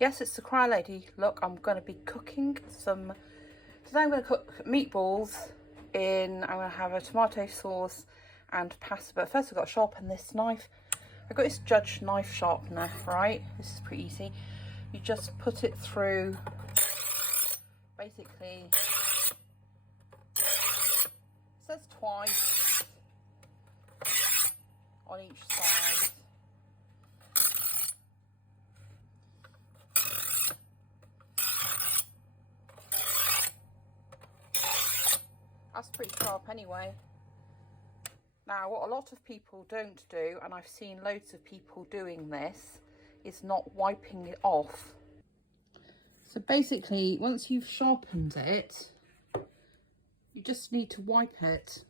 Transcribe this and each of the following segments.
Yes, it's the Cry Lady. Look, I'm going to be cooking some... Today I'm going to cook meatballs I'm going to have a tomato sauce and pasta. But first I've got to sharpen this knife. I've got this Judge knife sharpener, right? This is pretty easy. You just put it through, basically, it says twice on each side. That's pretty sharp anyway. Now, what a lot of people don't do, and I've seen loads of people doing this, is not wiping it off. So basically, once you've sharpened it, you just need to wipe it.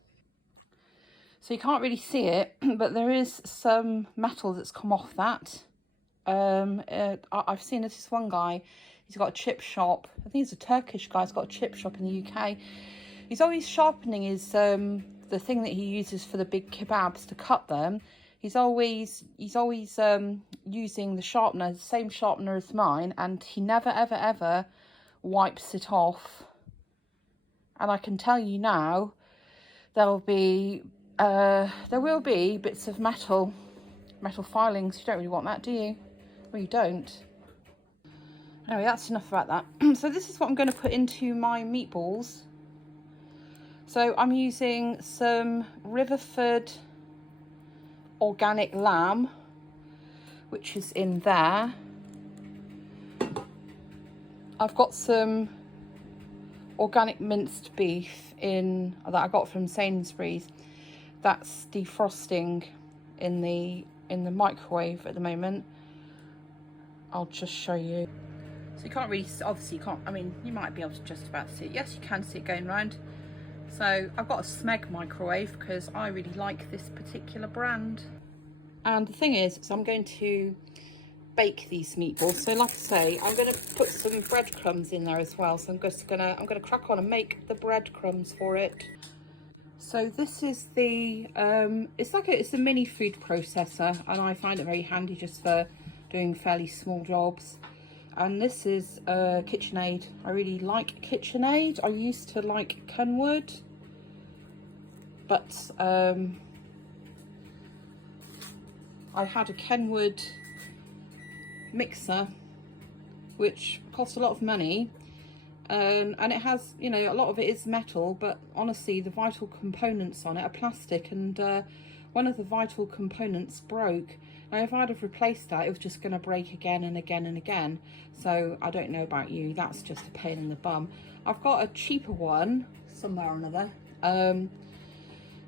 So you can't really see it, but there is some metal that's come off that. I've seen this one guy, he's got a chip shop. I think he's a Turkish guy, he's got a chip shop in the UK. He's always sharpening his, the thing that he uses for the big kebabs to cut them. He's always using the sharpener, the same sharpener as mine, and he never, ever, ever wipes it off. And I can tell you now, there will be bits of metal filings. You don't really want that, do you? Well, you don't. Anyway, that's enough about that. So this is what I'm going to put into my meatballs. So I'm using some Riverford organic lamb, which is in there. I've got some organic minced beef that I got from Sainsbury's. That's defrosting in the microwave at the moment. I'll just show you. So you can't really, obviously you can't, I mean, you might be able to just about see it. Yes, you can see it going round. So I've got a Smeg microwave because I really like this particular brand. And the thing is, I'm going to bake these meatballs. So like I say, I'm going to put some breadcrumbs in there as well. So I'm gonna crack on and make the breadcrumbs for it. So this is the it's a mini food processor, and I find it very handy just for doing fairly small jobs. And this is KitchenAid. I really like KitchenAid. I used to like Kenwood, but I had a Kenwood mixer which cost a lot of money, and it has, you know, a lot of it is metal, but honestly the vital components on it are plastic, and one of the vital components broke. Now if I'd have replaced that, it was just going to break again and again and again. So I don't know about you, that's just a pain in the bum. I've got a cheaper one somewhere or another,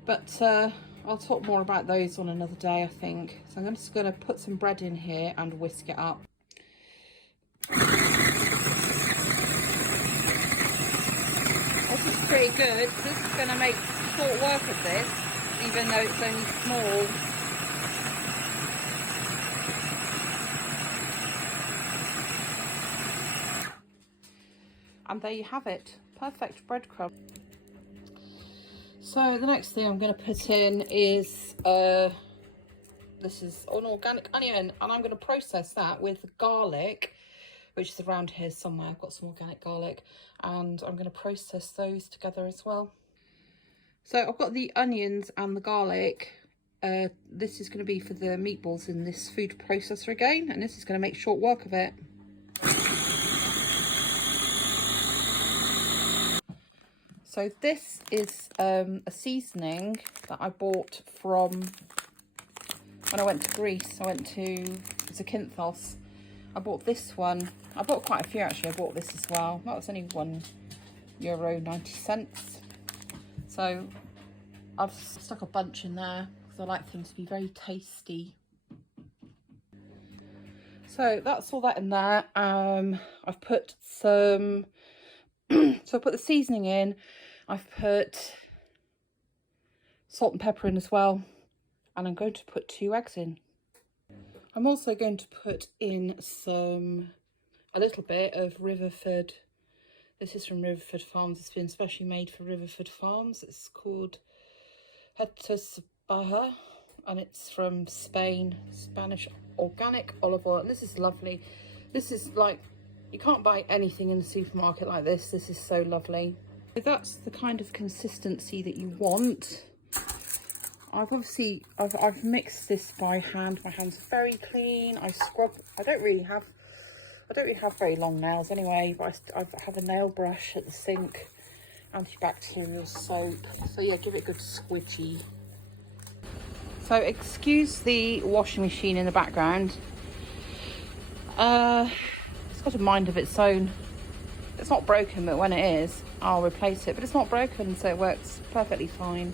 but I'll talk more about those on another day, I think. So I'm just going to put some bread in here and whisk it up. This is pretty good. This is going to make short work of this, even though it's only small. And there you have it, perfect breadcrumb. So the next thing I'm going to put in is this is an organic onion, and I'm going to process that with garlic, which is around here somewhere. I've got some organic garlic, and I'm going to process those together as well. So I've got the onions and the garlic. This is going to be for the meatballs in this food processor again, and this is going to make short work of it. So this is a seasoning that I bought from when I went to Greece. I went to Zakynthos. I bought this one. I bought quite a few actually. I bought this as well. That was only €1.90. So I've stuck a bunch in there because I like things to be very tasty. So that's all that in there. I've put some, so I put the seasoning in. I've put salt and pepper in as well. And I'm going to put 2 eggs in. I'm also going to put in a little bit of Riverford. This is from Riverford Farms. It's been specially made for Riverford Farms. It's called Baja, and it's from Spain. Spanish organic olive oil, and this is lovely. This is like, you can't buy anything in the supermarket like this. This is so lovely. So that's the kind of consistency that you want. I've mixed this by hand. My hands are very clean. I scrub. I don't really have very long nails anyway, but I have a nail brush at the sink, antibacterial soap. So yeah, give it a good squidgy. So excuse the washing machine in the background. It's got a mind of its own. It's not broken, but when it is, I'll replace it. But it's not broken, so it works perfectly fine.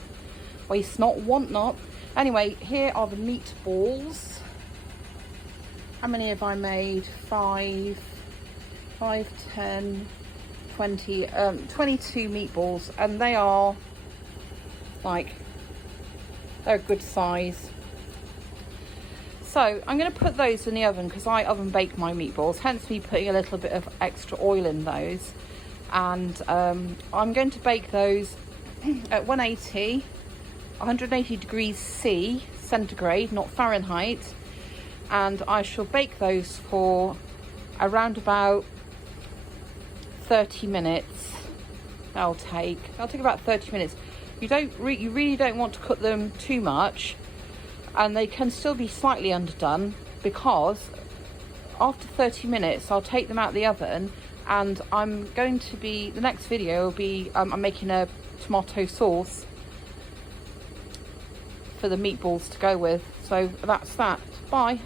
Waste not, want not. Anyway, here are the meatballs. How many have I made? 5, 10, 20, 22 meatballs, and they are like, they're a good size. So I'm going to put those in the oven because I oven bake my meatballs, hence me putting a little bit of extra oil in those. And I'm going to bake those at 180 degrees C, centigrade, not Fahrenheit. And I shall bake those for around about 30 minutes. They'll take about 30 minutes. You really don't want to cook them too much, and they can still be slightly underdone, because after 30 minutes I'll take them out of the oven, and the next video will be I'm making a tomato sauce for the meatballs to go with. So that's that. Bye.